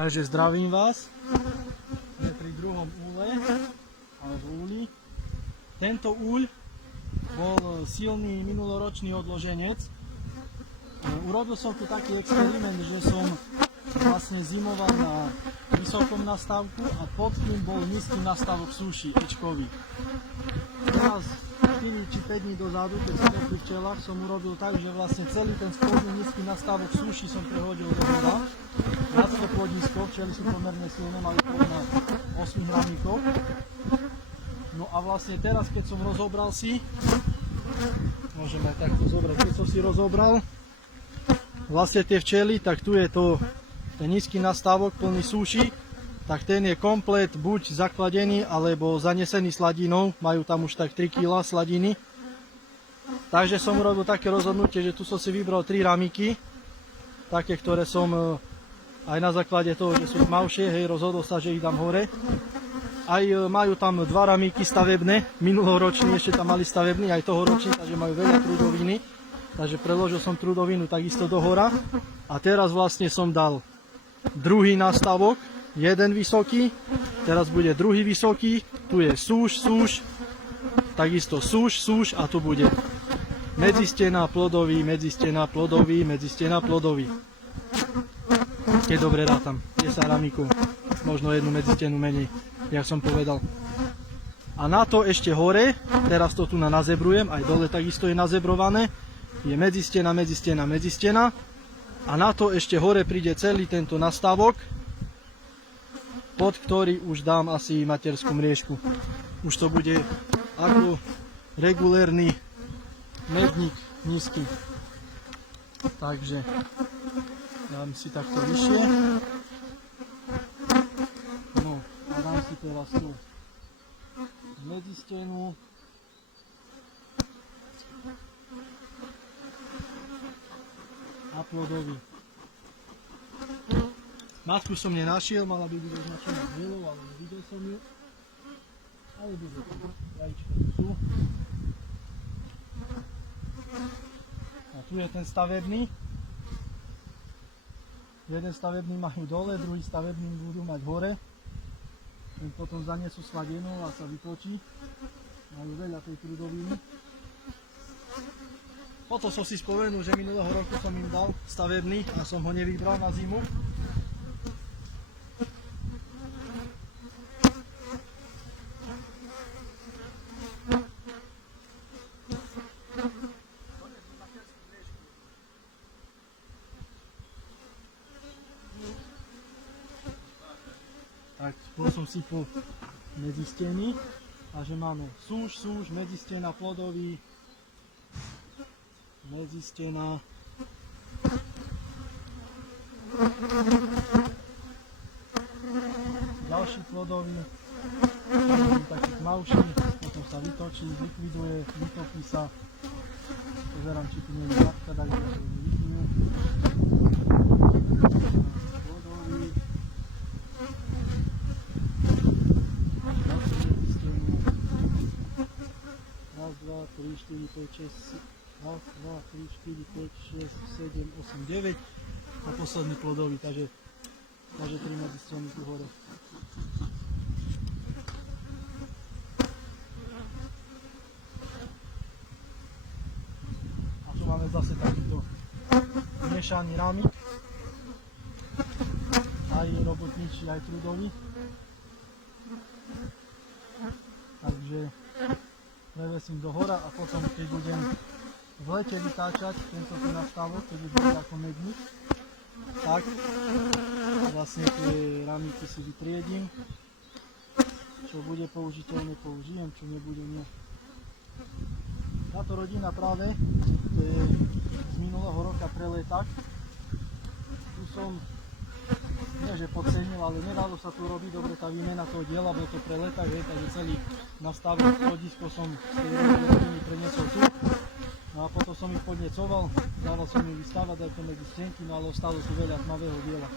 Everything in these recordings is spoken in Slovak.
Takže zdravím vás. Sme pri druhom úle, alebo úli. Tento úľ bol silný minuloročný odloženec. Urobil som tu taký experiment, že som vlastne zimoval na vysokom nastavku a pod tým bol nízky nastavok suši, Ečkový. Teraz 4 či 5 dní dozadu, keď som bol pri včelách, som urobil tak, že vlastne celý ten spodný nízky nastavok suši som prehodil do hora. Viacero plodiskov, včely sú pomerne silné, mali na 8 hraníkov. No a vlastne teraz, keď som rozobral si, môžeme takto zobrať, keď som si rozobral vlastne tie včely, tak tu je to ten nízky nastavok plný súši, tak ten je komplet buď zakladený, alebo zanesený sladinou, majú tam už tak 3 kg sladiny. Takže som urobil také rozhodnutie, že tu som si vybral 3 ramíky, také, ktoré som aj na základe toho, že sú tmavšie, hej, rozhodol sa, že ich dám hore. Aj majú tam 2 ramíky stavebné, minuloročný ešte tam mali stavebný, aj tohoročný, takže majú veľa trudoviny. Takže preložil som trudovinu takisto do hora. A teraz vlastne som dal druhý nastavok, jeden vysoký, teraz bude druhý vysoký, tu je súš, takisto súš a tu bude medzistena plodový, medzistena plodový, medzistena plodový. Keď dobre rátam, 10 ramíkov, možno jednu medzistenu menej, jak som povedal. A na to ešte hore, teraz to tu nazebrujem, aj dole takisto je nazebrované, je medzistena, medzistena, medzistena. A na to ešte hore príde celý tento nastavok, pod ktorý už dám asi materskú mriežku. Už to bude ako regulérny medník nízky. Takže dám si takto vyššie. No a dám si teraz tu medzistenu. A plodový. Matku som nenašiel, mala by byť označená bielou, ale nevidel som ju. Ale bude tu, jajíčka tu sú. A tu je ten stavebný. Jeden stavebný majú dole, druhý stavebný budú mať hore. Ten potom zanesú sladinu a sa vytočí. Majú veľa tej trudoviny. Potom som si spomenul, že minulého roku som im dal stavebný a som ho nevybral na zimu. Tak bol som sypol medzisteny a že máme súš, medzistena plodový, medzistena, ďalší plodový, taký tmavší, potom sa vytočí, zlikviduje, vytopí sa. Pozerám, či tu nie je matka, tak to vypnú. Plodový, ďalší medzistenu, raz, 2, 3, 4, 5, 6, 1, 2, 3, 4, 5, 6, 7, 8, 9 a posledný plodový, takže 3 medzisteny tu hore. A tu máme zase takýto miešaný rámik, aj robotničí, aj trudový. Takže prevesím do hora a potom, keď budem v lete vytáčať tento tu nastavok, keď už bude ako medník, tak vlastne tie ramíky si vytriedím. Čo bude použiteľné, použijem, čo nebude, nie. Táto rodina práve, to je z minulého roka preleták. Tu som, nie že podcenil, ale nedalo sa tu robiť dobre tá výmena toho diela, bol to preleták, takže celý nastavok plodisko som z tej rodiny preniesol tu. No a potom som ich podnecoval, dával som im vystavať aj to medzi stenky, no ale ostalo tu veľa tmavého diela.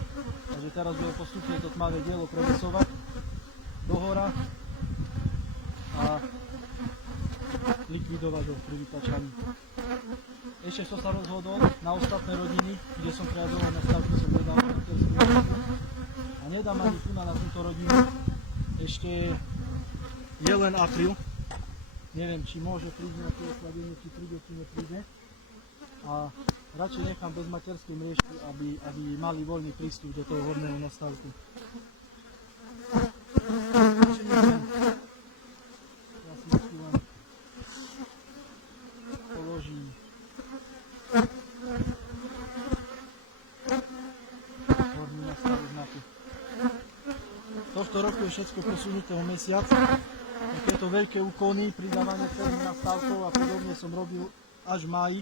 Takže teraz budem postupne to tmavé dielo prevesovať do hora a likvidovať ho pri vytačaní. Ešte som sa rozhodol na ostatné rodiny, kde som priadoval na stavky, som nedal materskú mriežku. A nedám ani tu na túto rodinu. Ešte je len apríl. Neviem, či môže prísť na tie osladenie, či príde, či nepríde. A radšej nechám bez materskej mriežky, aby mali voľný prístup do toho horného nastavku. Ja si tu len položím horný nastavok na tu. Tohto roku je všetko posunuté o mesiac. Takéto veľké úkony, pridávanie celých nastavkov a podobne som robil až v máji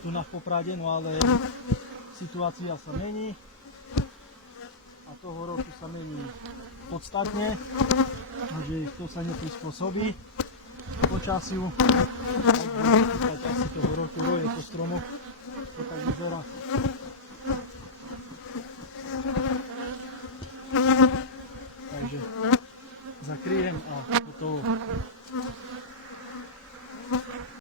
tu na Poprade, no ale situácia sa mení a toho roku sa mení podstatne, takže to sa neprispôsobí počasiu. Asi toho roku roje po stromoch, to tak vyzerá. Takže zakryjem a hotovo.